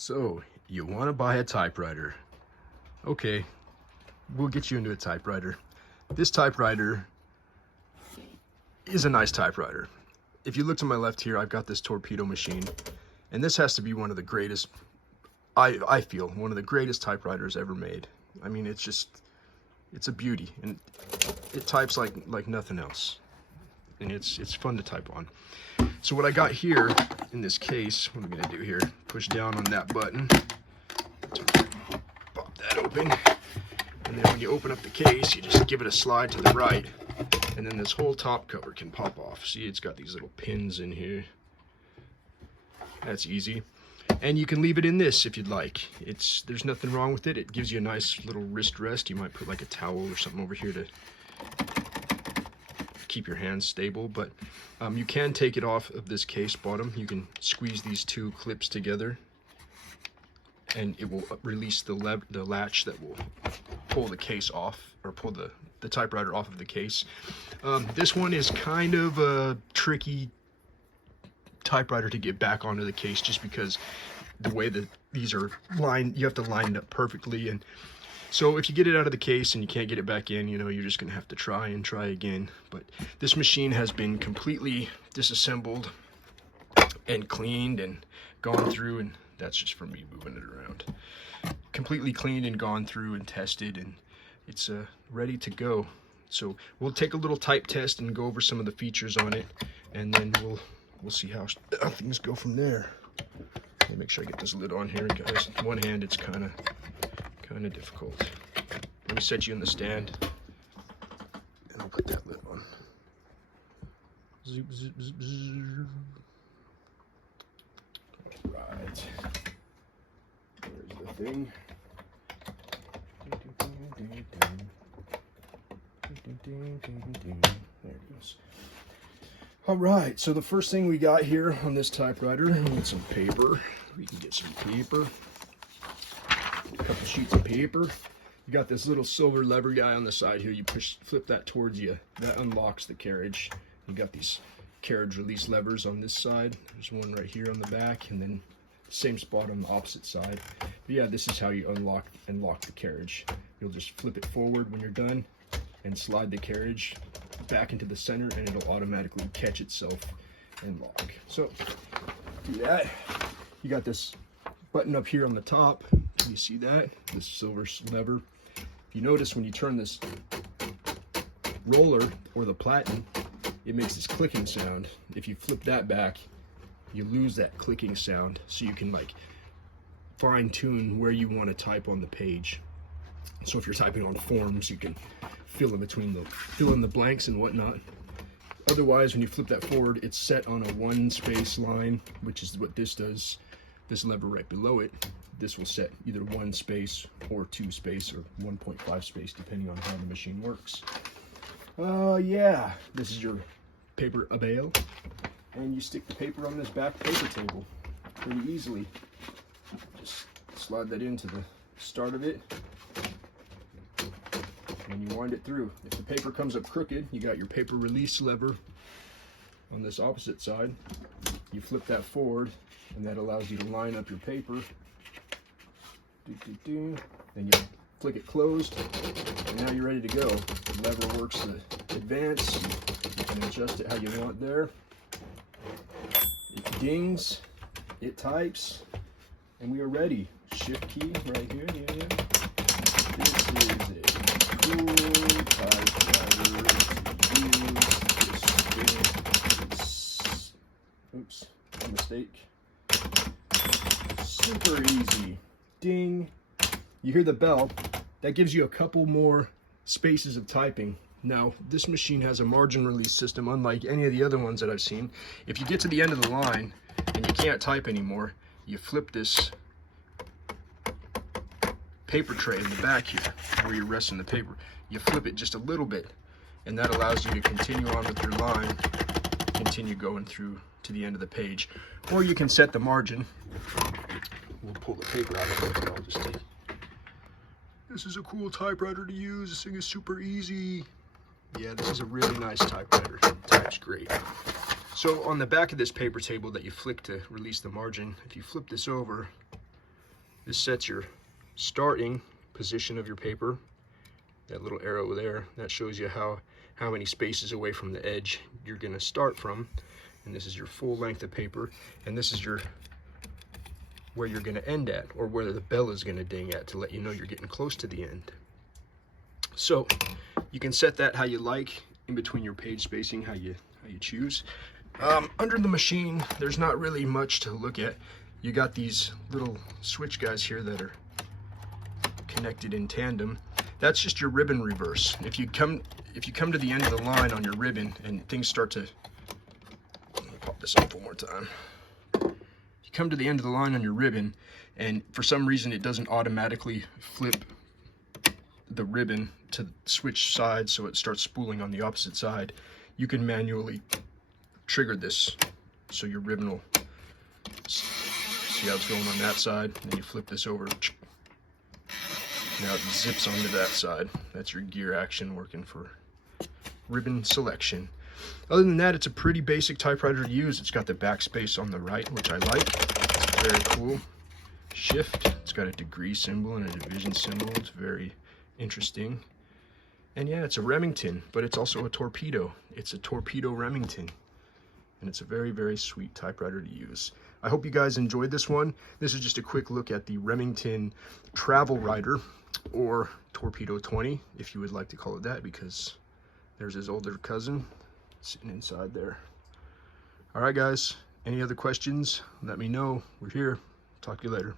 So, you want to buy a typewriter. Okay, we'll get you into a typewriter. This typewriter is a nice typewriter. If you look to my left here, I've got this Torpedo machine, and this has to be one of the greatest, I feel, one of the greatest typewriters ever made. I mean, it's a beauty, and it types like nothing else, and it's fun to type on. So what I got here in this case, what I'm gonna do here, push down on that button, pop that open, and then when you open up the case, you just give it a slide to the right, and then this whole top cover can pop off. See, it's got these little pins in here. That's easy. And you can leave it in this if you'd like. There's nothing wrong with it. It gives you a nice little wrist rest. You might put like a towel or something over here to keep your hands stable, but you can take it off of this case bottom. You can squeeze these two clips together and it will release the latch that will pull the case off, or pull the typewriter off of the case. This one is kind of a tricky typewriter to get back onto the case, just because the way that these are lined, you have to line it up perfectly. And so if you get it out of the case and you can't get it back in, you know, you're just gonna have to try again. But this machine has been completely disassembled and cleaned and gone through, and that's just for me moving it around. Completely cleaned and gone through and tested, and it's ready to go. So we'll take a little type test and go over some of the features on it, and then we'll see how things go from there. Let me make sure I get this lid on here, guys. One hand, it's kind of difficult. Let me set you in the stand, and I'll put that lid on. Zoop, zoop, zoop, zoop. All right. There's the thing. There it goes. All right, so the first thing we got here on this typewriter, we need some paper. We can get some paper. A couple sheets of paper. You got this little silver lever guy on the side here. You flip that towards you. That unlocks the carriage. You got these carriage release levers on this side. There's one right here on the back, and then same spot on the opposite side. But yeah, this is how you unlock and lock the carriage. You'll just flip it forward when you're done and slide the carriage back into the center, and it'll automatically catch itself and lock. So do that. You got this button up here on the top. You see that? This silver lever. If you notice, when you turn this roller or the platen, it makes this clicking sound. If you flip that back, you lose that clicking sound, so you can like fine tune where you want to type on the page. So if you're typing on forms, you can fill in the blanks and whatnot. Otherwise, when you flip that forward, it's set on a 1 space line, which is what this does. This lever right below it, this will set either 1 space or 2 space or 1.5 space, depending on how the machine works. Yeah, this is your paper bale, and you stick the paper on this back paper table pretty easily. Just slide that into the start of it, and you wind it through. If the paper comes up crooked, you got your paper release lever on this opposite side. You flip that forward, and that allows you to line up your paper. Then you flick it closed, and now you're ready to go. The lever works to advance. You can adjust it how you want there. It dings, it types, and we are ready. Shift key right here. Yeah. This is a cool typewriter. Oops, a mistake. Super easy. Ding. You hear the bell. That gives you a couple more spaces of typing. Now, this machine has a margin release system, unlike any of the other ones that I've seen. If you get to the end of the line and you can't type anymore, you flip this paper tray in the back here where you're resting the paper. You flip it just a little bit, and that allows you to continue on with your line, continue going through to the end of the page. Or you can set the margin. We'll pull the paper out of it. I'll just take. This is a cool typewriter to use. This thing is super easy. Yeah, this is a really nice typewriter. It types great. So on the back of this paper table that you flick to release the margin, if you flip this over, This sets your starting position of your paper. That little arrow there, that shows you how many spaces away from the edge you're going to start from. And this is your full length of paper, and this is your where you're going to end at, or where the bell is going to ding at, to let you know you're getting close to the end. So you can set that how you like, in between your page spacing, how you choose. Under the machine, there's not really much to look at. You got these little switch guys here that are connected in tandem. That's just your ribbon reverse. If you come to the end of the line on your ribbon and things start to, let me pop this up one more time. You come to the end of the line on your ribbon, and for some reason it doesn't automatically flip the ribbon to switch sides, so it starts spooling on the opposite side. You can manually trigger this, so your ribbon will see how it's going on that side, and then you flip this over. Now it zips onto that side. That's your gear action working for ribbon selection. Other than that, it's a pretty basic typewriter to use. It's got the backspace on the right, which I like. It's very cool. Shift, it's got a degree symbol and a division symbol. It's very interesting. And yeah, it's a Remington, but it's also a Torpedo. It's a Torpedo Remington. And it's a very, very sweet typewriter to use. I hope you guys enjoyed this one. This is just a quick look at the Remington Travel-Riter, or Torpedo 20, if you would like to call it that, because there's his older cousin sitting inside there. All right, guys, any other questions, let me know. We're here. Talk to you later.